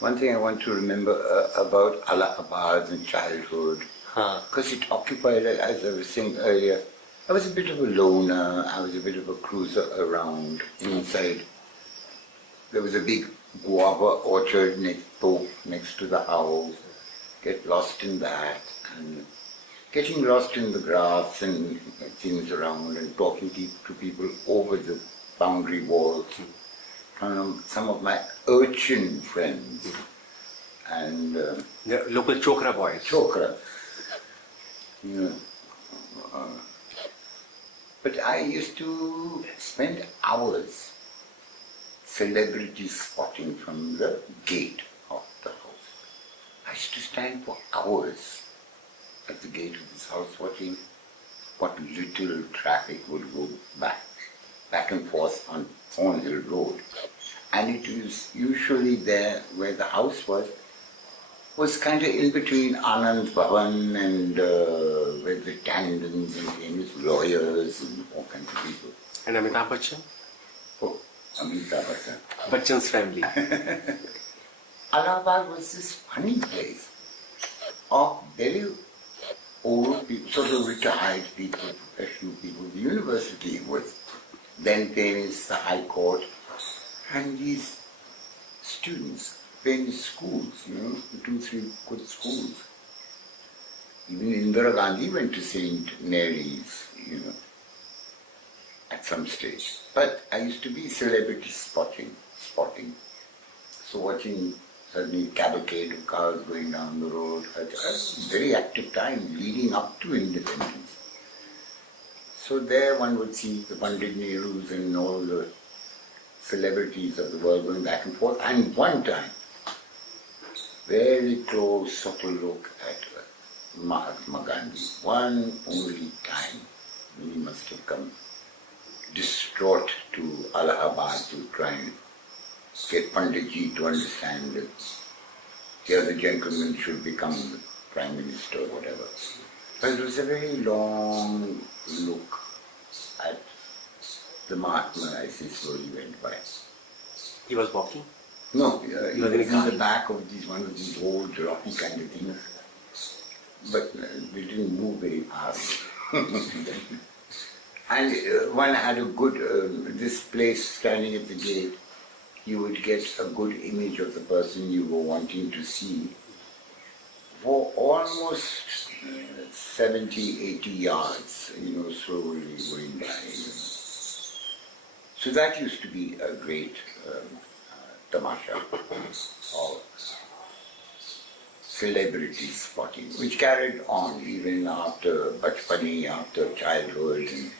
One thing I want to remember about Allahabad and childhood, because it occupied, as I was saying earlier, I was a bit of a loner, I was a bit of a cruiser around inside. There was a big guava orchard next to the house. Get lost in that, and getting lost in the grass and things around, and talking to people over the boundary walls. Some of my urchin friends and the local chokra boys. Chokra. But I used to spend hours celebrity spotting from the gate of the house. I used to stand for hours at the gate of this house watching what little traffic would go back and forth on Thornhill Road. And it was usually there where the house was kind of in between Anand Bhavan and where the Tandons and famous lawyers and all kinds of people. And Amitabh Bachchan? Oh, Amitabh Bachchan. Bachchan's family. Allahabad was this funny place of very old people, sort of retired people, professional people. The university was then famous, the High Court, and these students, famous schools, 2-3 good schools. Even Indira Gandhi went to St. Mary's, at some stage. But I used to be celebrity spotting. So watching suddenly cavalcade of cars going down the road, a very active time leading up to independence. So there one would see the Pandit Nehrus and all the celebrities of the world going back and forth. And one time, very close, subtle look at Mahatma Gandhi. One only time, when he must have come distraught to Allahabad to try and get Panditji to understand that here the gentleman should become the Prime Minister or whatever. But it was a very long look at the Mahatma as he slowly went by. He was walking? No, he was in the back of one of these old rocky kind of things. But they didn't move very fast. And one had a good, this place standing at the gate, you would get a good image of the person you were wanting to see for almost 70, 80 yards, slowly going by. So that used to be a great tamasha of celebrity spotting, which carried on even after Bachpani, after childhood. And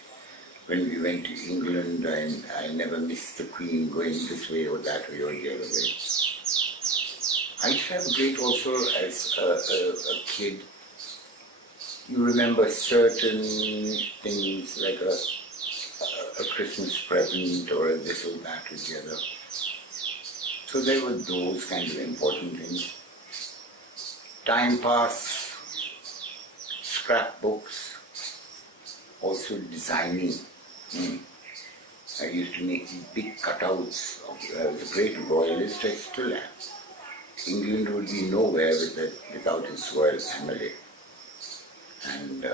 when we went to England, I never missed the Queen going this way or that way or the other way. I used to have great also as a kid. You remember certain things like a Christmas present or a this or that or the other. So there were those kind of important things. Time pass, scrapbooks, also designing. I used to make these big cutouts. I was a great royalist, I still am. England would be nowhere without its royal family. And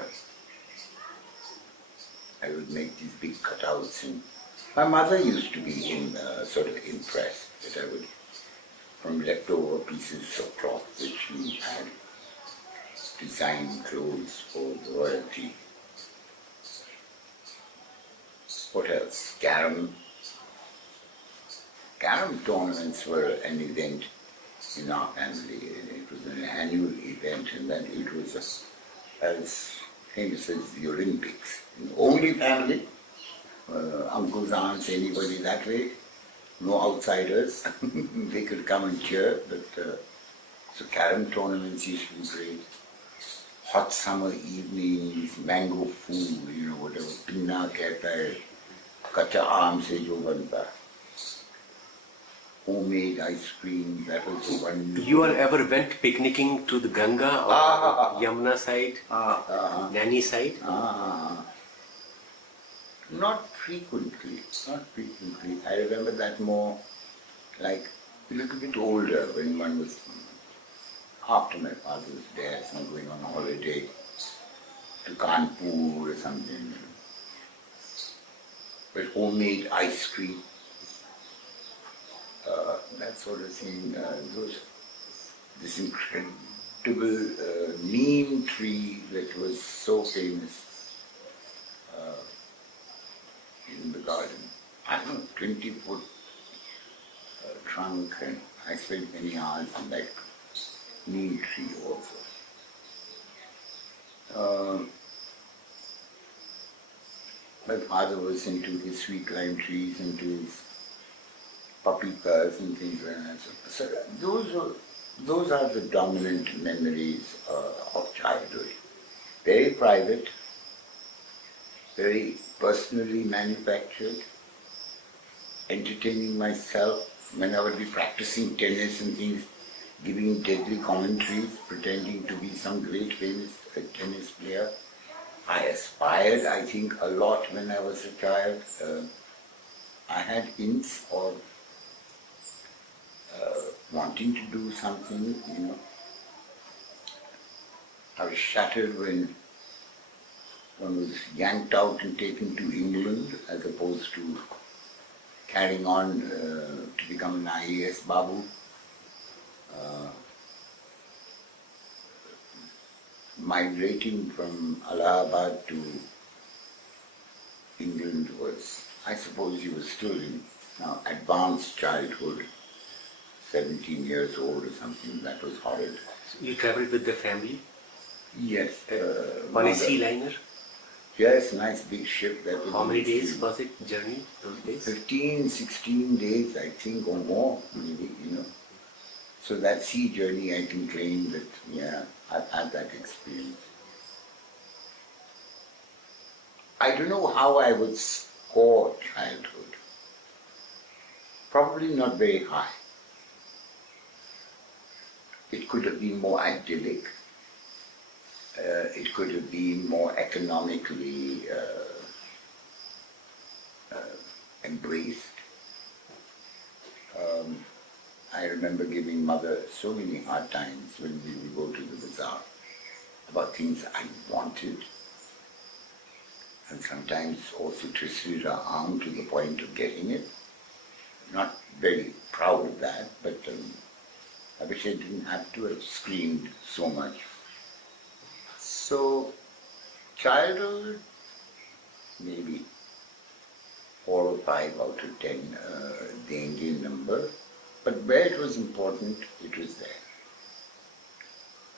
I would make these big cutouts. And my mother used to be sort of impressed that I would, from leftover pieces of cloth that she had, design clothes for the royalty. What else? Carom tournaments were an event in our family. It was an annual event, and then it was as famous as the Olympics. In the only family, uncles, aunts, anybody that way, no outsiders. They could come and cheer. But so carom tournaments used to be great. Hot summer evenings, mango food, whatever, pinna kehta hai, kacha aam se jo banta. Homemade ice cream, that was one. You all ever went picnicking to the Ganga or Yamuna side, Naini side? Not frequently. I remember that more like a little bit older when one was after my father's death and going on holiday to Kanpur or something. With homemade ice cream, that sort of thing. This incredible neem tree that was so famous in the garden. I don't know, 20-foot trunk, and I spent many hours in that neem tree also. My father was into his sweet lime trees, into his paprikas and things like that. So those are the dominant memories of childhood. Very private, very personally manufactured, entertaining myself when I would be practicing tennis and things, giving deadly commentaries, pretending to be some great famous tennis player. I aspired, I think, a lot when I was a child. I had hints of wanting to do something, I was shattered when one was yanked out and taken to England as opposed to carrying on to become an IAS Babu. Migrating from Allahabad to England was, I suppose he was still in now advanced childhood, 17 years old or something. That was horrid. You traveled with the family Yes. on a mother- sea liner. Yes, nice big ship. That was How many amazing. days was it journey those days? 15, 16 days, I think, or more, maybe, So that sea journey, I can claim that, yeah, I've had that experience. I don't know how I would score childhood. Probably not very high. It could have been more idyllic. It could have been more economically embraced. I remember giving mother so many hard times when we would go to the bazaar about things I wanted, and sometimes also twisted her arm to the point of getting it. Not very proud of that, but I wish I didn't have to have screamed so much. So, childhood, maybe 4 or 5 out of 10, the Indian number. But where it was important, it was there.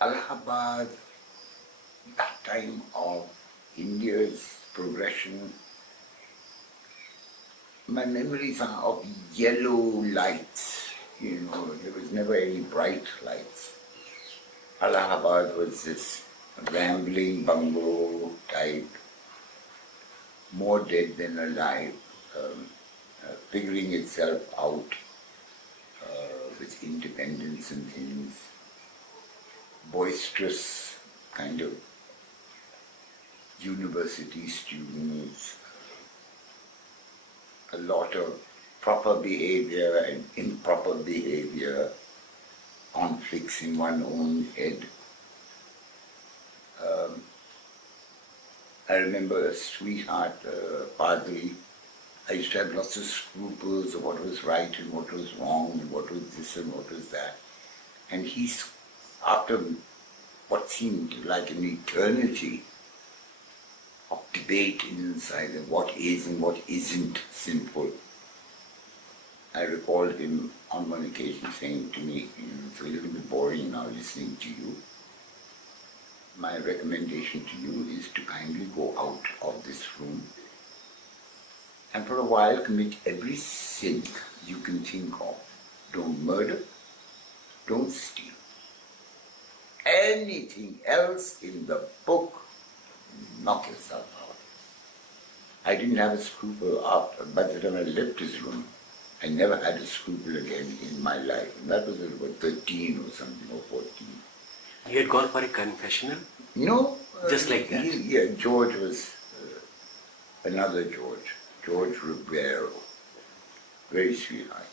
Allahabad, that time of India's progression, my memories are of yellow lights. There was never any bright lights. Allahabad was this rambling bungalow type, more dead than alive, figuring itself out with independence and things, boisterous kind of university students, a lot of proper behavior and improper behavior, conflicts in one's own head. I remember a sweetheart, Padri. I used to have lots of scruples of what was right and what was wrong and what was this and what was that. And he's, after what seemed like an eternity of debate inside of what is and what isn't sinful, I recalled him on one occasion saying to me, it's a little bit boring now listening to you. My recommendation to you is to kindly go out of this room and for a while commit every sin you can think of. Don't murder, don't steal. Anything else in the book, knock yourself out. I didn't have a scruple after, by the time I left his room. I never had a scruple again in my life. And that was at about 13 or something, or 14. You had gone for a confessional? No. Just like that? George was another George Rivero. Very sweetheart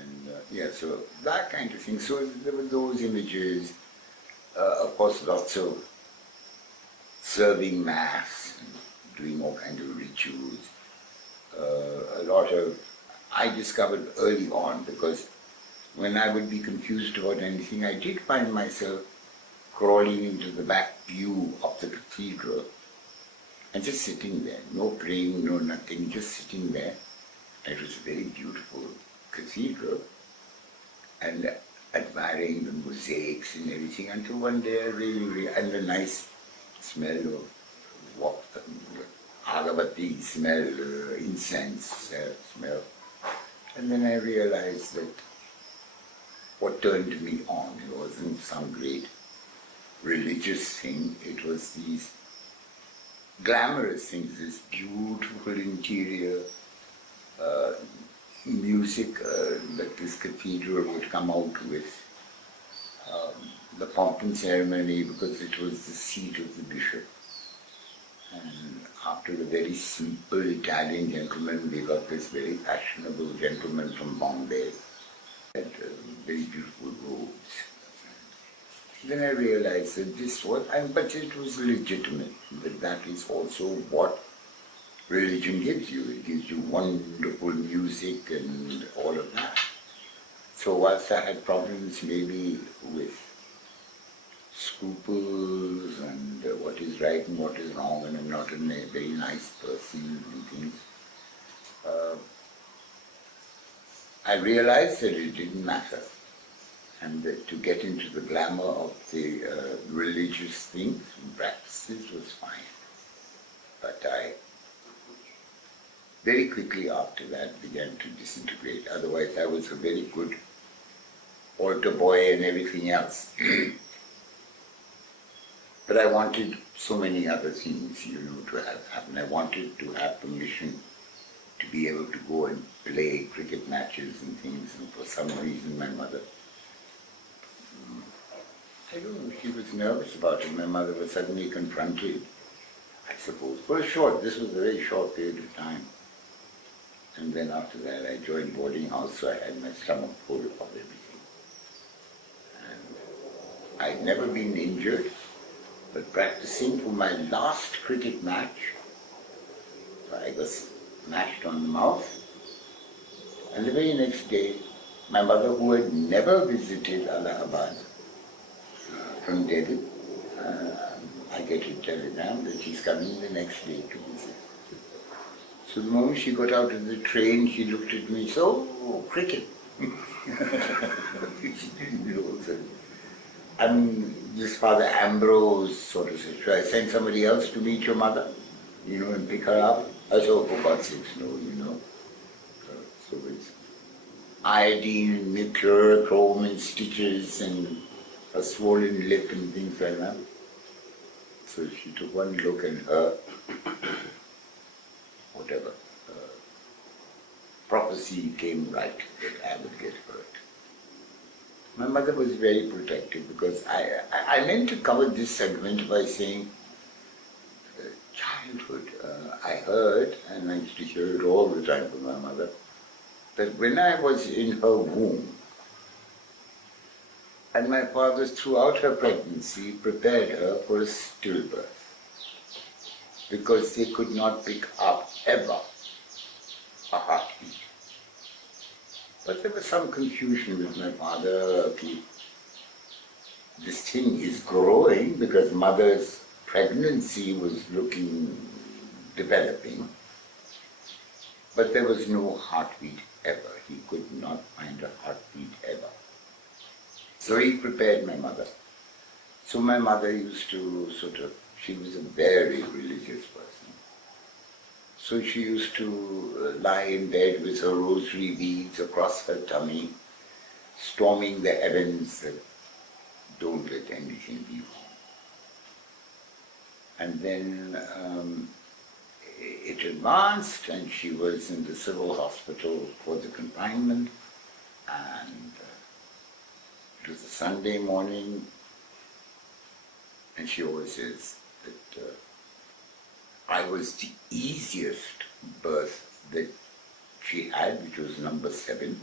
And so that kind of thing. So there were those images. Of course, lots of serving mass, and doing all kinds of rituals. A lot of, I discovered early on, because when I would be confused about anything, I did find myself crawling into the back pew of the cathedral and just sitting there, no praying, no nothing, just sitting there. It was a very beautiful cathedral, and admiring the mosaics and everything, until one day I really, and the nice smell of what, agavati smell, incense smell. And then I realized that what turned me on, it wasn't some great religious thing, it was these glamorous things, this beautiful interior music that this cathedral would come out with, the pomp and ceremony, because it was the seat of the bishop. And after a very simple Italian gentleman, we got this very fashionable gentleman from Bombay, had very beautiful robes. Then I realized that this was, but it was legitimate, that is also what religion gives you. It gives you wonderful music and all of that. So whilst I had problems maybe with scruples and what is right and what is wrong, and I'm not a very nice person and things, I realized that it didn't matter, and that to get into the glamour of the religious things and practices was fine. But I very quickly after that began to disintegrate. Otherwise I was a very good altar boy and everything else. But I wanted so many other things, to have happen. I wanted to have permission to be able to go and play cricket matches and things, and for some reason my mother, I don't know, she was nervous about it. My mother was suddenly confronted, I suppose, this was a very short period of time. And then after that I joined boarding house, so I had my stomach full of everything. And I'd never been injured, but practicing for my last cricket match, I was smashed on the mouth. And the very next day, my mother, who had never visited Allahabad from Delhi, I get a telegram that she's coming the next day to visit. So the moment she got out of the train, she looked at me, so cricket. She didn't know. So, this Father Ambrose sort of said, should I send somebody else to meet your mother, and pick her up? I said, oh, for God's sakes, no, So it's iodine, mercurochrome and stitches and a swollen lip and things like that. So she took one look and her, whatever, prophecy came right that I would get hurt. My mother was very protective, because I meant to cover this segment by saying childhood. I heard, and I used to hear it all the time from my mother, that when I was in her womb, and my father throughout her pregnancy prepared her for a stillbirth, because they could not pick up ever a heartbeat. But there was some confusion with my father. This thing is growing, because mother's pregnancy was developing, but there was no heartbeat ever. He could not find a heartbeat ever. So he prepared my mother. So my mother used to she was a very religious person. So she used to lie in bed with her rosary beads across her tummy, storming the heavens that don't let anything be wrong. And then it advanced, and she was in the civil hospital for the confinement, and it was a Sunday morning, and she always says that I was the easiest birth that she had, which was number 7,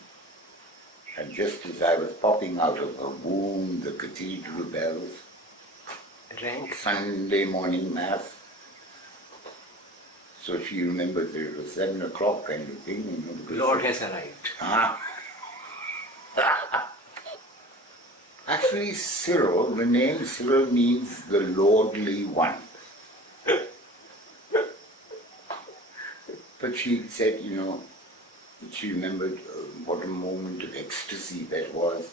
And just as I was popping out of her womb, the cathedral bells, Rank. Sunday morning mass. So she remembers that it was 7 o'clock kind of thing. You know, because Lord has arrived. Ah. Actually, Cyril, the name Cyril means the lordly one. But she said, you know, she remembered what a moment of ecstasy that was.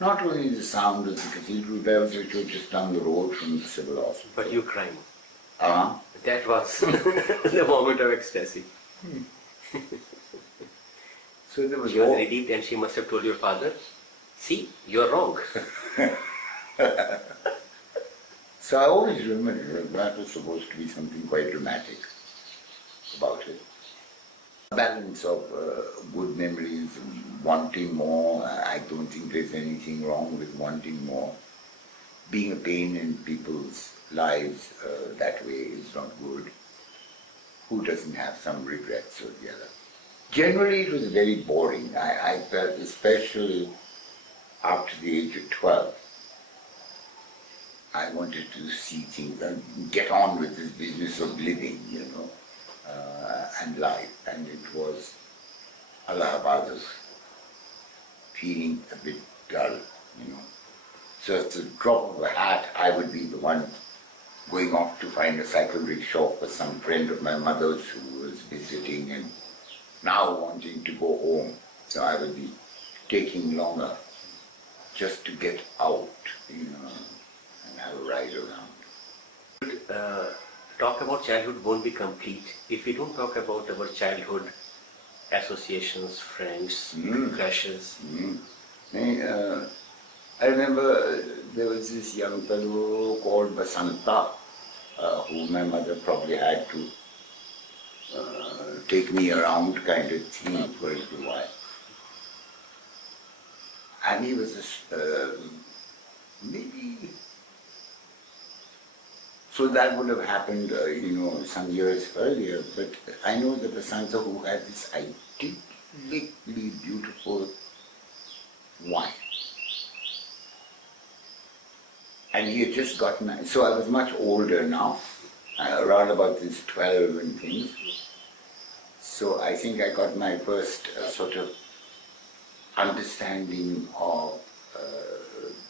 Not only the sound of the cathedral bells, which were just down the road from the civil hospital. But you crying. Uh-huh. That was the moment of ecstasy. So there was She was all- relieved and she must have told your father, see, you're wrong. So I always remember that was supposed to be something quite dramatic about it. A balance of good memories, wanting more. I don't think there's anything wrong with wanting more. Being a pain in people's lives that way is not good. Who doesn't have some regrets or the other? Generally, it was very boring. I felt, especially after the age of 12, I wanted to see things and get on with this business of living, you know, and life. And it was Allahabad was feeling a bit dull, you know. So at the drop of a hat, I would be the one going off to find a cycle rickshaw for some friend of my mother's who was visiting and now wanting to go home. So I would be taking longer just to get out, you know, and have a ride around. Talk about childhood won't be complete if we don't talk about our childhood associations, friends, crushes. I remember there was this young fellow called Basanta, who my mother probably had to take me around kind of thing for a little while. And he was maybe, so that would have happened, you know, some years earlier, but I know that Basanta, who had this idyllically beautiful wife, and he had just gotten, so I was much older now, around about this 12 and things. So I think I got my first sort of understanding of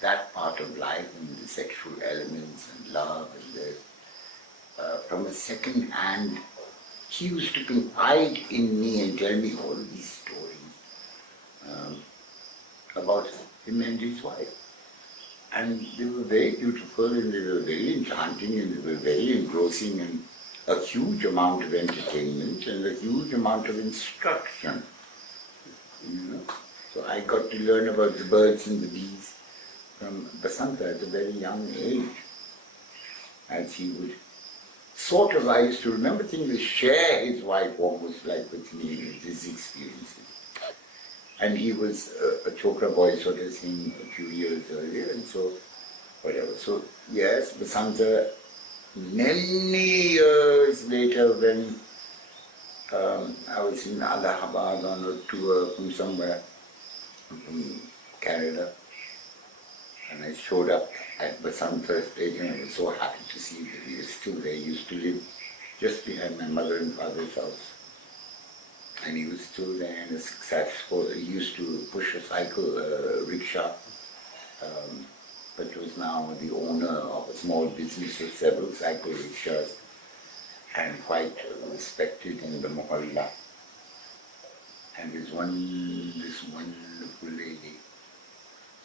that part of life and the sexual elements and love and this. From a second hand, he used to confide in me and tell me all these stories about him and his wife. And they were very beautiful and they were very enchanting and they were very engrossing and a huge amount of entertainment and a huge amount of instruction. You know? So I got to learn about the birds and the bees from Basanta at a very young age. As he would sort of, I used to remember things, share his wife almost like with me, his experiences. And he was a Chokra boy sort of thing a few years earlier, and so whatever. So yes, Basanta, many years later when I was in Allahabad on a tour from somewhere, from Canada, and I showed up at Basanta's place and I was so happy to see that he was still there. He used to live just behind my mother and father's house. And he was still there and successful. He used to push a cycle rickshaw, but was now the owner of a small business with several cycle rickshaws and quite respected in the mohalla. And this wonderful lady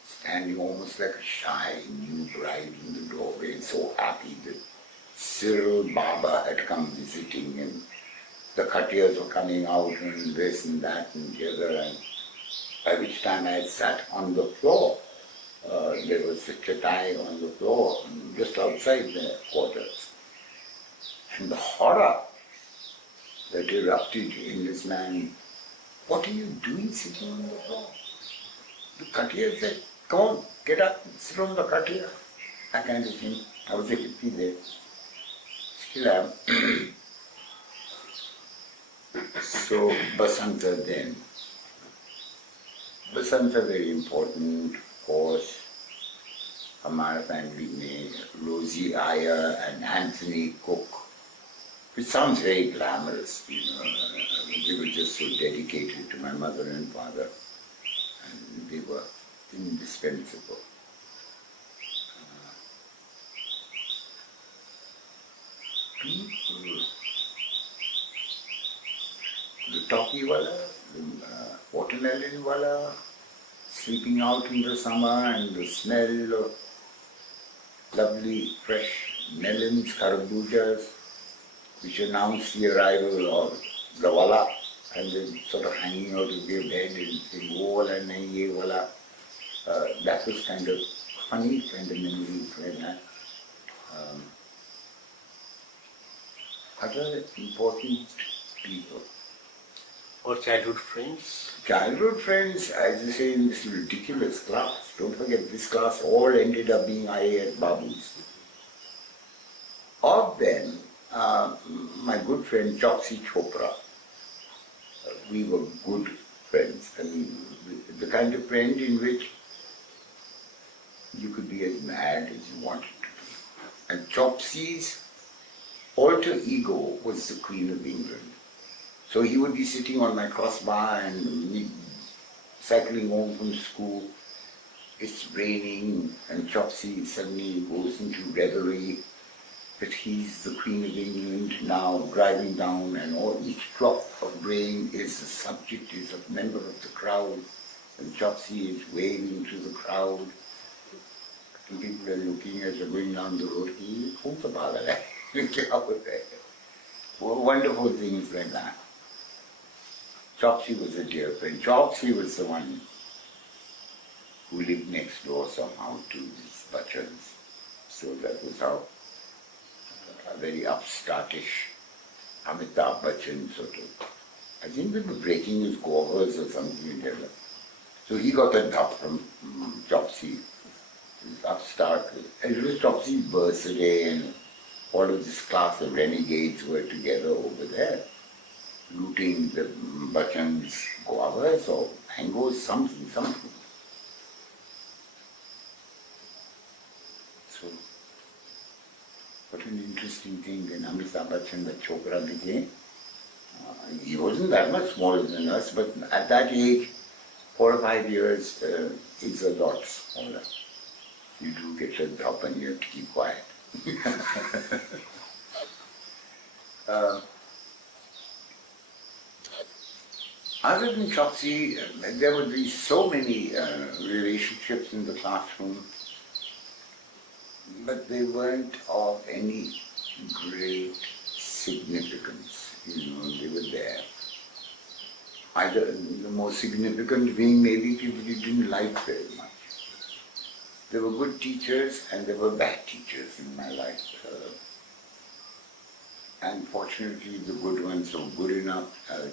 standing almost like a shy new bride in the doorway and so happy that Cyril Baba had come visiting and the Khatiyas were coming out and this and that and the other, and by which time I had sat on the floor. There was a chatai on the floor just outside the quarters. And the horror that erupted in this man, what are you doing sitting on the floor? The Khatiyas said, come on, get up, sit on the Khatiya. That kind of thing. I was a hippie there. Still am. So Basanta then Basant are very important, of course. हमारा family में Rosie Iyer and Anthony Cook, which sounds very glamorous, you know. They were just so dedicated to my mother and father, and they were indispensable. People, the talkie wala, the watermelon wala, sleeping out in the summer and the smell of lovely fresh melons, karabujas, which announced the arrival of the wala, and then sort of hanging out of their bed and saying, oh wala nahi ye wala. That was kind of funny kind of memories like that. Other important people. Or childhood friends? Childhood friends, as I say, in this ridiculous class. Don't forget, this class all ended up being IAS Babus. Of them, my good friend Chopsy Chopra, we were good friends. I mean, the kind of friend in which you could be as mad as you wanted to be. And Chopsy's alter ego was the Queen of England. So he would be sitting on my crossbar and me cycling home from school. It's raining and Chopsy suddenly goes into reverie that he's the Queen of England now driving down, and all each drop of rain is a subject, is a member of the crowd, and Chopsy is waving to the crowd. And people are looking as they're going down the road. Wonderful things like that. Chopsy was a dear friend. Chopsy was the one who lived next door somehow to these Bachchans. So that was how a very upstartish Amitabh Bachchan sort of, I think they were breaking his covers or something in there. So he got a dub from Chopsy, this upstart. And it was Chopsy's birthday, and all of this class of renegades were together over there, looting the Bachchan's guavas or mangoes, something. So, what an interesting thing. When Amitabh Bachchan, the Chopra became, he wasn't that much smaller than us, but at that age, 4 or 5 years is a lot smaller. You do get a drop and you have to keep quiet. Other than Chopsy, there would be so many relationships in the classroom, but they weren't of any great significance. You know, they were there. Either the most significant being maybe people you didn't like very much. There were good teachers and there were bad teachers in my life. And fortunately, the good ones were good enough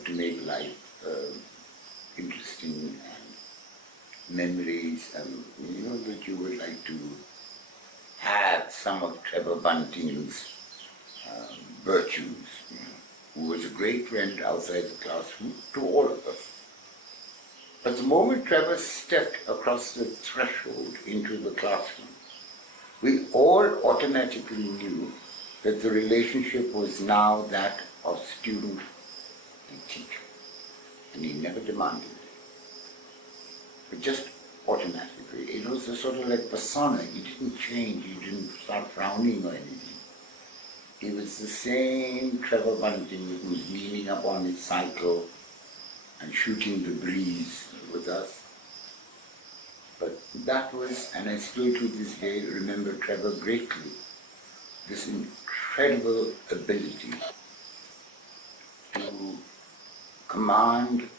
to make life interesting, and memories, and you know that you would like to have some of Trevor Bunting's virtues, you know, who was a great friend outside the classroom to all of us. But the moment Trevor stepped across the threshold into the classroom, we all automatically knew that the relationship was now that of student and teacher. And he never demanded it. But just automatically. It was a sort of like persona. He didn't change, he didn't start frowning or anything. He was the same Trevor Bunting who was leaning up on his cycle and shooting the breeze with us. But that was, and I still to this day remember Trevor greatly, this incredible ability to command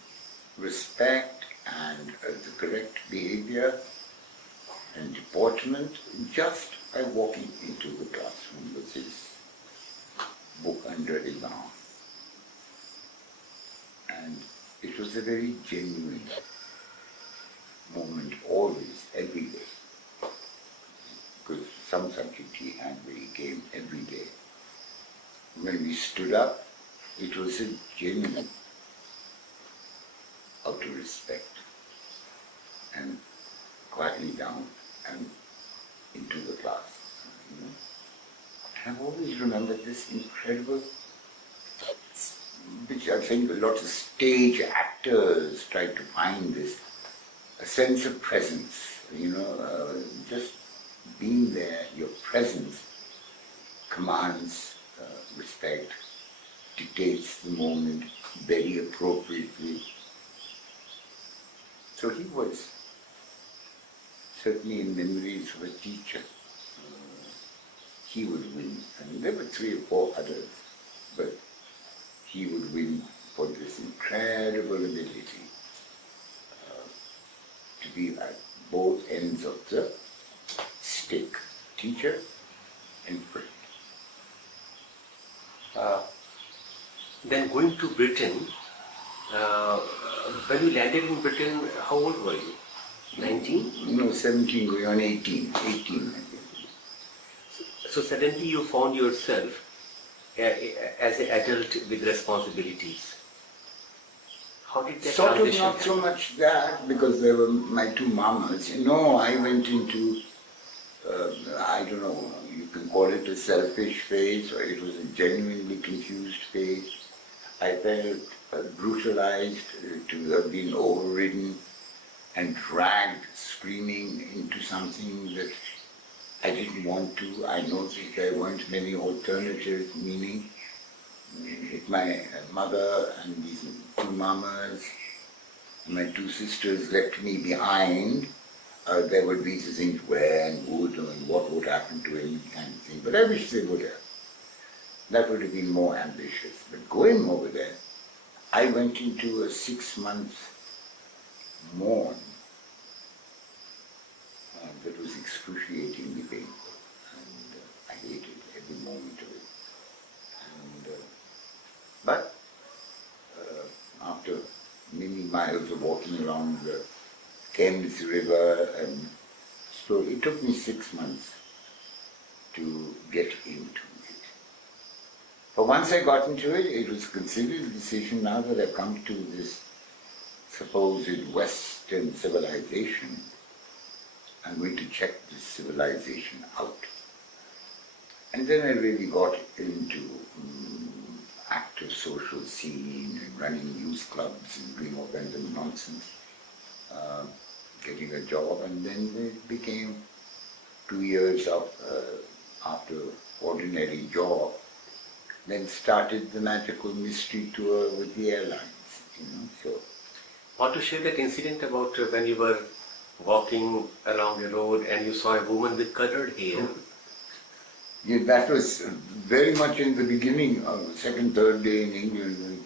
respect and the correct behavior and deportment just by walking into the classroom with his book under his arm. And it was a very genuine moment, always, every day. Because some subject he had where he came every day. When we stood up, it was a genuine out of respect. and quietly down and into the class. You know. And I've always remembered this incredible, which I think a lot of stage actors try to find this, a sense of presence, just being there, your presence commands respect, dictates the moment very appropriately. So he was certainly in memories of a teacher. He would win, and there were 3 or 4 others, but he would win for this incredible ability to be at both ends of the stick, teacher and friend. Then going to Britain, when you landed in Britain, how old were you? 19? No, 17 going on 18, I think. So suddenly you found yourself as an adult with responsibilities. How did that Sort of transition not so much that, because there were my 2 mamas. No, I went into, I don't know, you can call it a selfish phase, or it was a genuinely confused phase. I felt brutalized to have been overridden and dragged screaming into something that I didn't want to. I noticed there weren't many alternatives, meaning if my mother and these 2 mamas, my 2 sisters left me behind, there would be to think where and who and what would happen to any kind of thing. But I wish they would have. That would have been more ambitious. But going over there, I went into a 6-month mourn that was excruciatingly painful, and I hated every moment of it. And, but after many miles of walking along the Thames River, and so it took me 6 months to get into it. But once I got into it, it was considered a decision. Now that I've come to this supposed Western civilization, I'm going to check this civilization out. And then I really got into active social scene and running youth clubs and doing all kinds of nonsense, getting a job, and then it became 2 years after ordinary job, then started the magical mystery tour with the airlines, so. Want to share that incident about when you were walking along the road and you saw a woman with colored hair? Yeah, that was very much in the beginning, second, third day in England,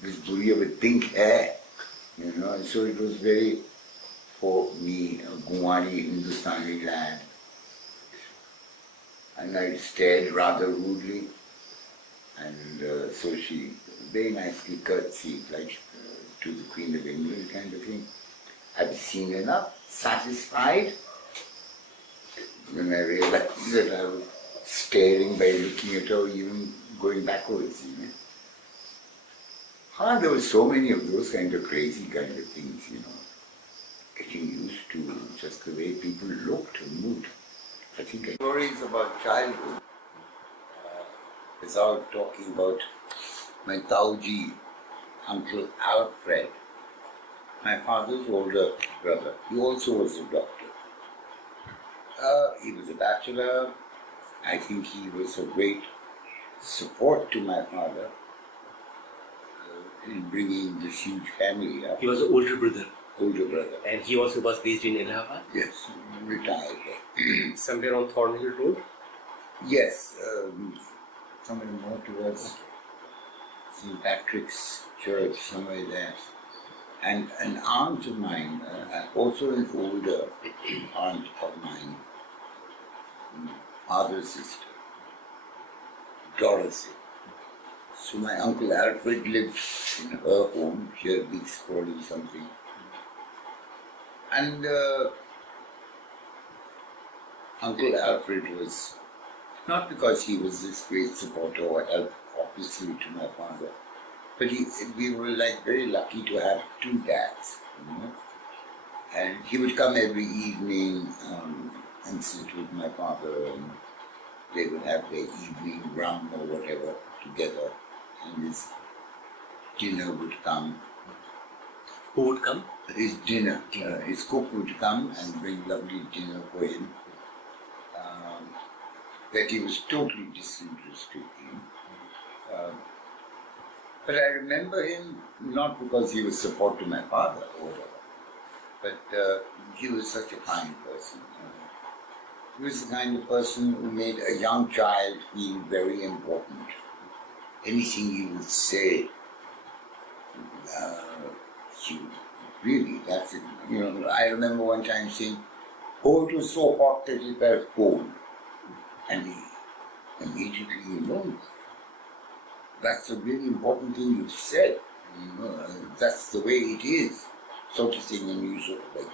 this Buria with pink hair, and so it was very, for me, a Guwari Hindustani lad. And I stared rather rudely, and so she very nicely curtsied, like to the Queen of England kind of thing. I'd seen enough, satisfied, when I realized that I was staring by looking at her, even going backwards, there were so many of those kind of crazy kind of things, getting used to just the way people looked and moved. I think stories about childhood, without talking about my Tauji, Uncle Alfred, my father's older brother. He also was a doctor. He was a bachelor. I think he was a great support to my father in bringing this huge family up. He was an older brother. Older brother. And he also was based in Allahabad? Yes, retired. Somewhere on Thornhill Road? Yes, somewhere more towards St. Patrick's Church, somewhere there. And an aunt of mine, also an older aunt of mine, father's sister, Dorothy. So my Uncle Alfred lived in her home, here, Big Crawley something. And Uncle Alfred was, not because he was this great supporter or help, obviously, to my father, but we were like very lucky to have 2 dads, And he would come every evening and sit with my father, and they would have their evening rum or whatever together, and his dinner would come. Who would come? His dinner, his cook would come and bring lovely dinner for him that he was totally disinterested in. But I remember him not because he was support to my father or whatever, but he was such a kind person. He was the kind of person who made a young child feel very important. Anything he would say, he really, that's it. You know, I remember one time saying, "Oh, it was so hot that it felt cold." And he immediately, that's a really important thing you've said. That's the way it is, sort of thing, and you sort of like,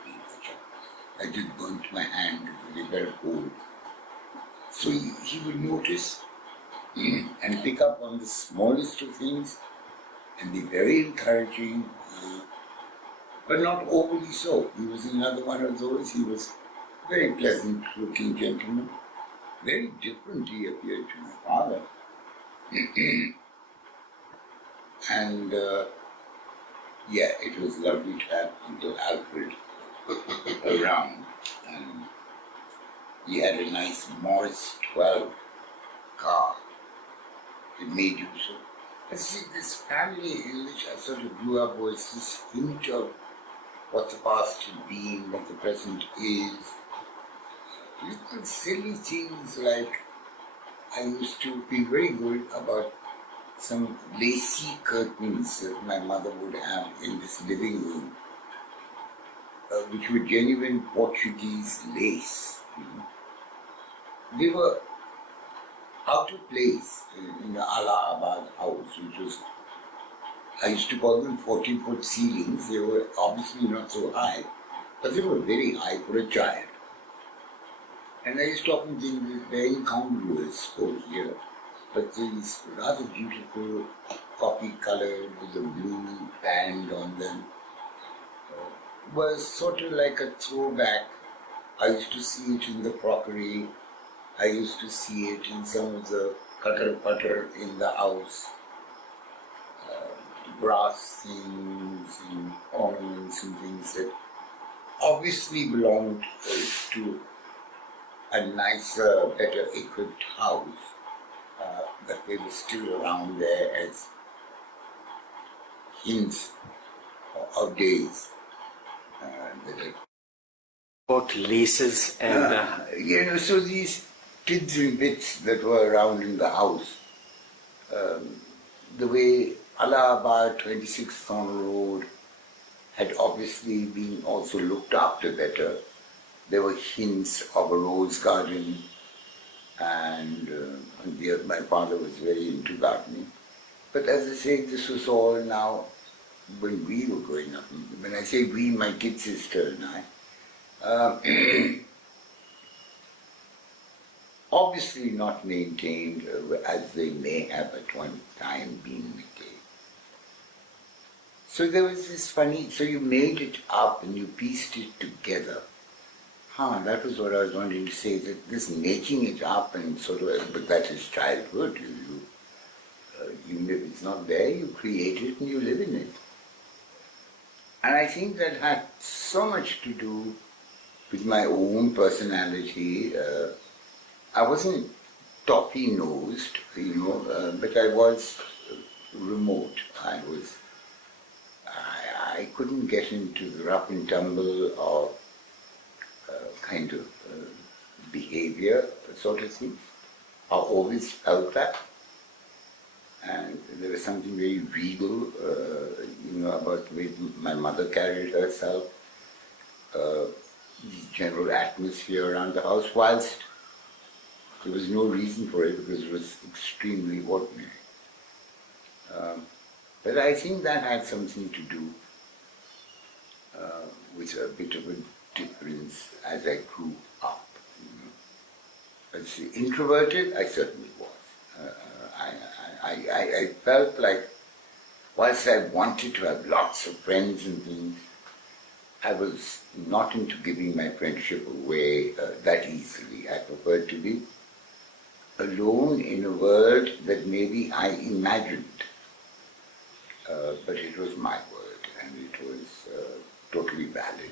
I just burnt my hand, it was very cold. So he would notice and pick up on the smallest of things and be very encouraging, but not overly so. He was another one of those. He was a very pleasant looking gentleman. Very different he appeared to my father. And yeah, it was lovely to have Uncle Alfred around. And he had a nice Morris 12 car. It made you so. But see, this family in which I sort of grew up was this image of what the past had been, what the present is. Little silly things like I used to feel very good about some lacy curtains that my mother would have in this living room, which were genuine Portuguese lace. They were out of place in the Allahabad house, which was, I used to call them 40-foot ceilings. They were obviously not so high, but they were very high for a child. And I used to often think they're very incongruous over here, but these rather beautiful coffee colored with a blue band on them was sort of like a throwback. I used to see it in the crockery. I used to see it in some of the putter in the house, brass things and ornaments and things that obviously belonged to a nicer, better equipped house, but they were still around there as hints of days. About laces and So these kids in bits that were around in the house, the way Allahabad 26th Corner Road had obviously been also looked after better. There were hints of a rose garden, and my father was very into gardening. But as I say, this was all now when we were growing up. When I say we, my kid sister and I, obviously not maintained as they may have at one time been maintained. So there was this funny, so you made it up and you pieced it together. That was what I was wanting to say, that this making it up and sort of, but that is childhood. It's not there, you create it and you live in it. And I think that had so much to do with my own personality. I wasn't toffee-nosed, but I was remote. I couldn't get into the rough and tumble of kind of behavior sort of thing. I always felt that. And there was something very regal, about the way my mother carried herself, the general atmosphere around the house, whilst there was no reason for it because it was extremely ordinary. But I think that had something to do with a bit of a difference as I grew up. As introverted, I certainly was. I felt like, whilst I wanted to have lots of friends and things, I was not into giving my friendship away that easily. I preferred to be alone in a world that maybe I imagined. But it was my world and it was totally valid.